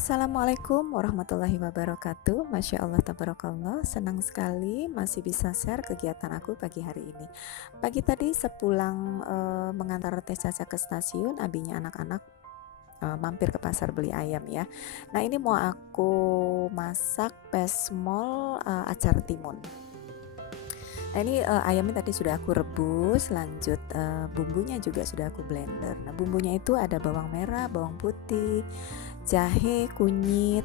Assalamualaikum warahmatullahi wabarakatuh. Masya Allah tabarakallah, senang sekali masih bisa share kegiatan aku pagi hari ini. Pagi tadi sepulang mengantar Teh Caca ke stasiun, abinya anak-anak mampir ke pasar beli ayam ya. Nah ini mau aku masak pesmol acar timun. Nah ini ayamnya tadi sudah aku rebus, lanjut bumbunya juga sudah aku blender. Nah bumbunya itu ada bawang merah, bawang putih, jahe, kunyit,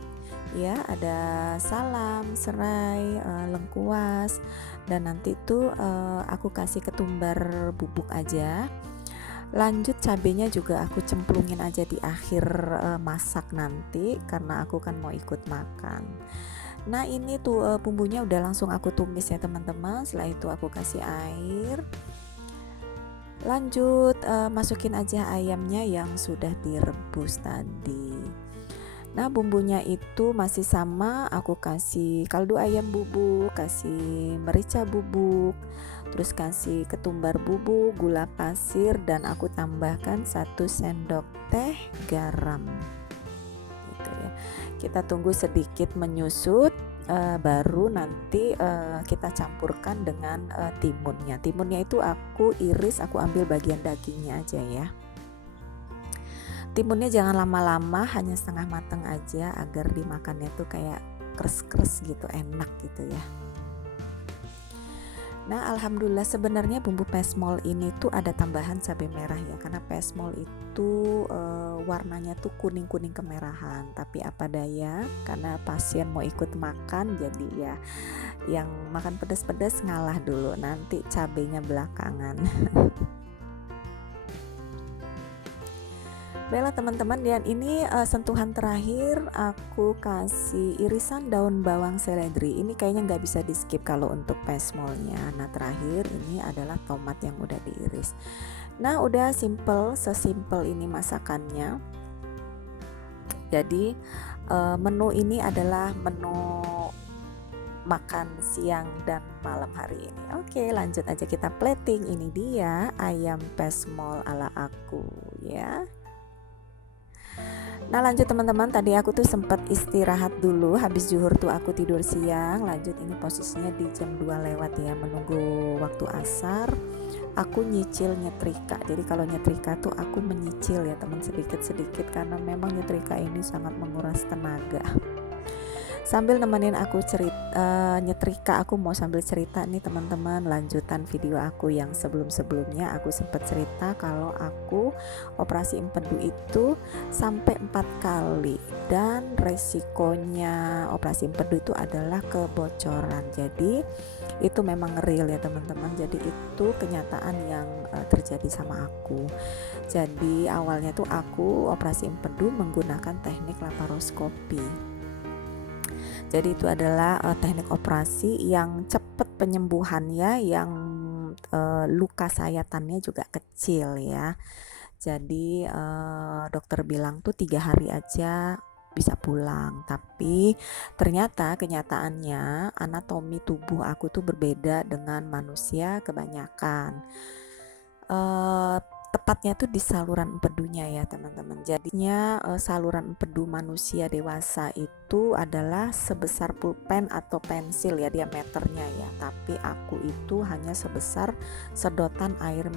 ya ada salam, serai, lengkuas, dan nanti itu aku kasih ketumbar bubuk aja. Lanjut cabenya juga aku cemplungin aja di akhir masak nanti karena aku kan mau ikut makan. Nah ini tuh bumbunya udah langsung aku tumis ya teman-teman. Setelah itu aku kasih air. Lanjut masukin aja ayamnya yang sudah direbus tadi. Nah bumbunya itu masih sama, aku kasih kaldu ayam bubuk, kasih merica bubuk, terus kasih ketumbar bubuk, gula pasir, dan aku tambahkan 1 sendok teh garam gitu ya. Kita tunggu sedikit menyusut, baru nanti kita campurkan dengan timunnya. Timunnya itu aku iris, aku ambil bagian dagingnya aja ya. Timunnya jangan lama-lama, hanya setengah matang aja agar dimakannya tuh kayak kres-kres gitu, enak gitu ya. Nah alhamdulillah sebenarnya bumbu pesmol ini tuh ada tambahan cabai merah ya, karena pesmol itu warnanya tuh kuning-kuning kemerahan, tapi apa daya karena pasien mau ikut makan jadi ya yang makan pedas-pedas ngalah dulu, nanti cabainya belakangan. Baiklah teman-teman, dan ini sentuhan terakhir aku kasih irisan daun bawang seledri. Ini kayaknya nggak bisa di skip kalau untuk pesmolnya. Nah terakhir ini adalah tomat yang udah diiris. Nah udah simple, sesimpel ini masakannya. Jadi menu ini adalah menu makan siang dan malam hari ini. Oke lanjut aja kita plating. Ini dia ayam pesmol ala aku ya. Nah lanjut teman-teman, tadi aku tuh sempat istirahat dulu, habis zuhur tuh aku tidur siang. Lanjut ini posisinya di jam 2 lewat ya, menunggu waktu asar. Aku nyicil nyetrika. Jadi kalau nyetrika tuh aku menyicil ya teman, sedikit-sedikit karena memang nyetrika ini sangat menguras tenaga. Sambil nemenin aku nyetrika, aku mau sambil cerita nih teman-teman, lanjutan video aku yang sebelum-sebelumnya. Aku sempat cerita kalau aku operasi empedu itu sampai 4 kali, dan resikonya operasi empedu itu adalah kebocoran. Jadi itu memang real ya teman-teman, jadi itu kenyataan yang terjadi sama aku. Jadi awalnya tuh aku operasi empedu menggunakan teknik laparoskopi. Jadi itu adalah teknik operasi yang cepat penyembuhannya, yang luka sayatannya juga kecil ya. Jadi dokter bilang tuh 3 hari aja bisa pulang. Tapi ternyata kenyataannya anatomi tubuh aku tuh berbeda dengan manusia kebanyakan. Tepatnya tuh di saluran empedunya ya teman-teman. Jadinya saluran empedu manusia dewasa itu adalah sebesar pulpen atau pensil ya diameternya ya, tapi aku itu hanya sebesar sedotan air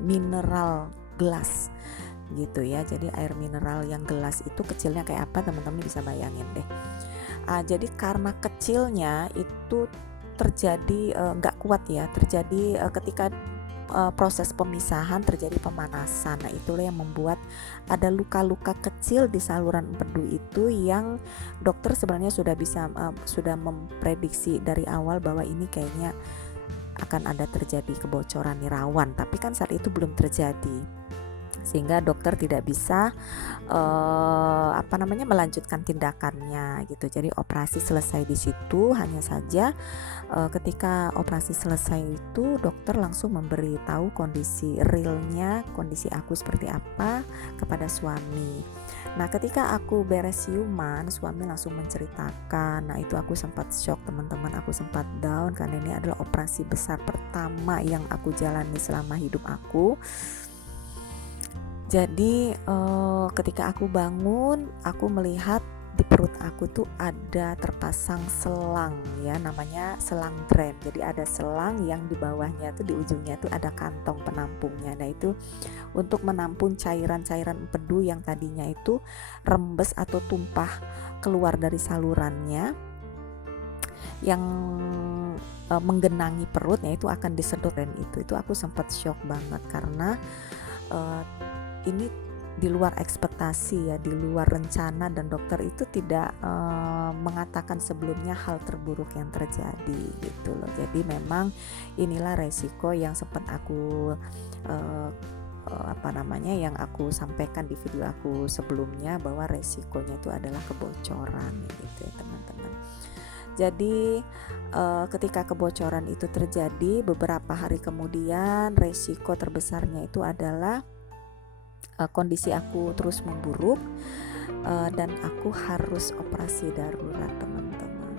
mineral gelas gitu ya. Jadi air mineral yang gelas itu kecilnya kayak apa teman-teman bisa bayangin deh. Jadi karena kecilnya itu terjadi nggak kuat ya, terjadi ketika proses pemisahan terjadi pemanasan. Nah itulah yang membuat ada luka-luka kecil di saluran empedu itu, yang dokter sebenarnya sudah memprediksi dari awal bahwa ini kayaknya akan ada terjadi kebocoran nih, rawan, tapi kan saat itu belum terjadi, sehingga dokter tidak bisa melanjutkan tindakannya gitu. Jadi operasi selesai di situ. Hanya saja ketika operasi selesai itu dokter langsung memberitahu kondisi realnya, kondisi aku seperti apa kepada suami. Nah ketika aku beres siuman, suami langsung menceritakan. Nah itu aku sempat shock teman-teman, aku sempat down karena ini adalah operasi besar pertama yang aku jalani selama hidup aku. Jadi ketika aku bangun, aku melihat di perut aku tuh ada terpasang selang ya, namanya selang drain. Jadi ada selang yang di bawahnya tuh, di ujungnya tuh ada kantong penampungnya. Nah itu untuk menampung cairan-cairan empedu yang tadinya itu rembes atau tumpah keluar dari salurannya yang menggenangi perutnya, itu akan disedot. Dan itu aku sempat shock banget karena ini di luar ekspektasi ya, di luar rencana, dan dokter itu tidak mengatakan sebelumnya hal terburuk yang terjadi gitu loh. Jadi memang inilah resiko yang sempat aku yang aku sampaikan di video aku sebelumnya, bahwa resikonya itu adalah kebocoran gitu ya teman-teman. Jadi ketika kebocoran itu terjadi, beberapa hari kemudian resiko terbesarnya itu adalah kondisi aku terus memburuk dan aku harus operasi darurat teman-teman.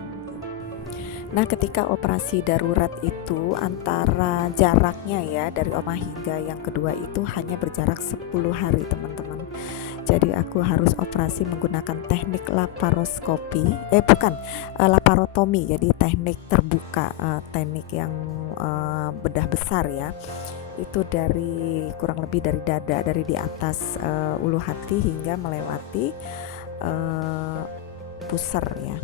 Nah ketika operasi darurat itu, antara jaraknya ya dari Oma hingga yang kedua itu hanya berjarak 10 hari teman-teman. Jadi aku harus operasi menggunakan teknik laparotomi, jadi teknik terbuka, teknik yang bedah besar ya. Itu dari kurang lebih dari dada, dari di atas ulu hati hingga melewati pusar ya.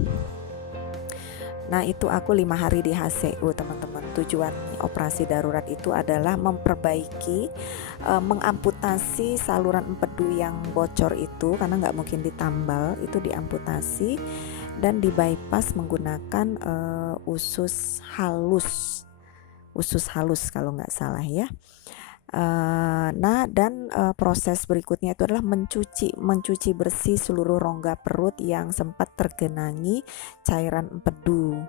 Nah itu aku 5 hari di HCU teman-teman. Tujuan operasi darurat itu adalah memperbaiki, mengamputasi saluran empedu yang bocor itu, karena nggak mungkin ditambal, itu diamputasi dan di bypass menggunakan usus halus kalau nggak salah ya. Proses berikutnya itu adalah mencuci bersih seluruh rongga perut yang sempat tergenangi cairan empedu.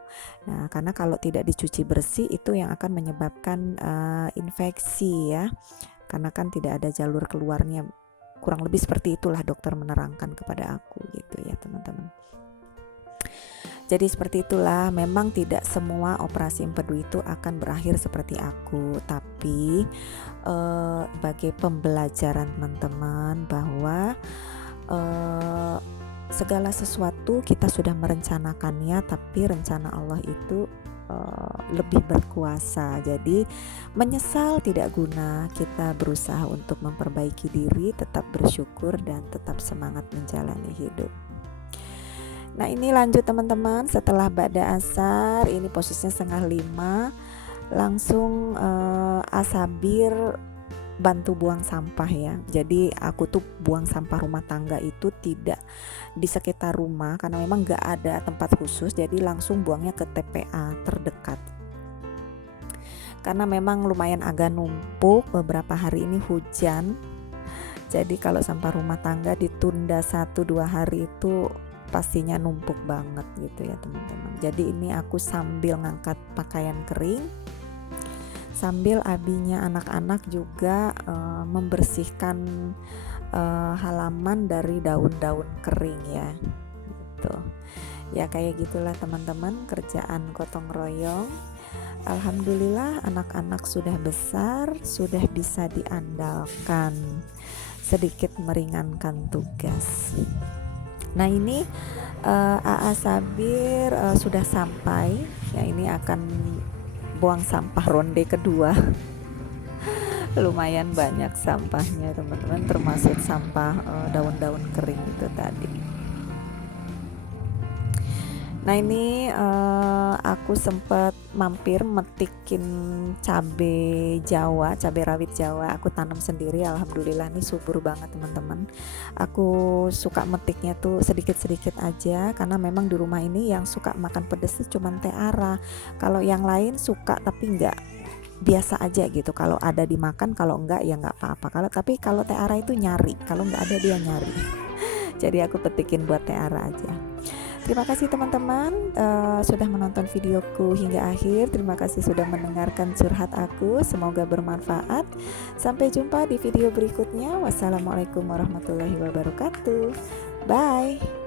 Nah, karena kalau tidak dicuci bersih itu yang akan menyebabkan infeksi ya, karena kan tidak ada jalur keluarnya. Kurang lebih seperti itulah dokter menerangkan kepada aku gitu ya teman-teman. Jadi seperti itulah, memang tidak semua operasi empedu itu akan berakhir seperti aku, tapi sebagai pembelajaran teman-teman bahwa segala sesuatu kita sudah merencanakannya, tapi rencana Allah itu lebih berkuasa. Jadi menyesal tidak guna, kita berusaha untuk memperbaiki diri, tetap bersyukur dan tetap semangat menjalani hidup. Nah ini lanjut teman-teman, setelah ba'da asar ini posisinya 4:30, langsung asabir bantu buang sampah ya. Jadi aku tuh buang sampah rumah tangga itu tidak di sekitar rumah karena memang gak ada tempat khusus, jadi langsung buangnya ke TPA terdekat. Karena memang lumayan agak numpuk, beberapa hari ini hujan, jadi kalau sampah rumah tangga ditunda 1-2 hari itu pastinya numpuk banget gitu ya teman-teman. Jadi ini aku sambil ngangkat pakaian kering, sambil abinya anak-anak juga membersihkan halaman dari daun-daun kering ya gitu. Ya kayak gitulah teman-teman, kerjaan gotong royong. Alhamdulillah anak-anak sudah besar, sudah bisa diandalkan, sedikit meringankan tugas. Nah ini AA Sabir sudah sampai ya, ini akan buang sampah ronde kedua. Lumayan banyak sampahnya teman-teman, termasuk sampah daun-daun kering itu tadi. Nah ini aku sempat mampir metikin cabai rawit Jawa, aku tanam sendiri. Alhamdulillah ini subur banget teman-teman. Aku suka metiknya tuh sedikit-sedikit aja, karena memang di rumah ini yang suka makan pedas tuh cuman Tiara. Kalau yang lain suka tapi enggak, biasa aja gitu. Kalau ada dimakan, kalau enggak ya enggak apa-apa. Tapi kalau Tiara itu nyari, kalau enggak ada dia nyari. Jadi aku petikin buat Tiara aja. Terima kasih teman-teman sudah menonton videoku hingga akhir. Terima kasih sudah mendengarkan curhat aku. Semoga bermanfaat. Sampai jumpa di video berikutnya. Wassalamualaikum warahmatullahi wabarakatuh. Bye.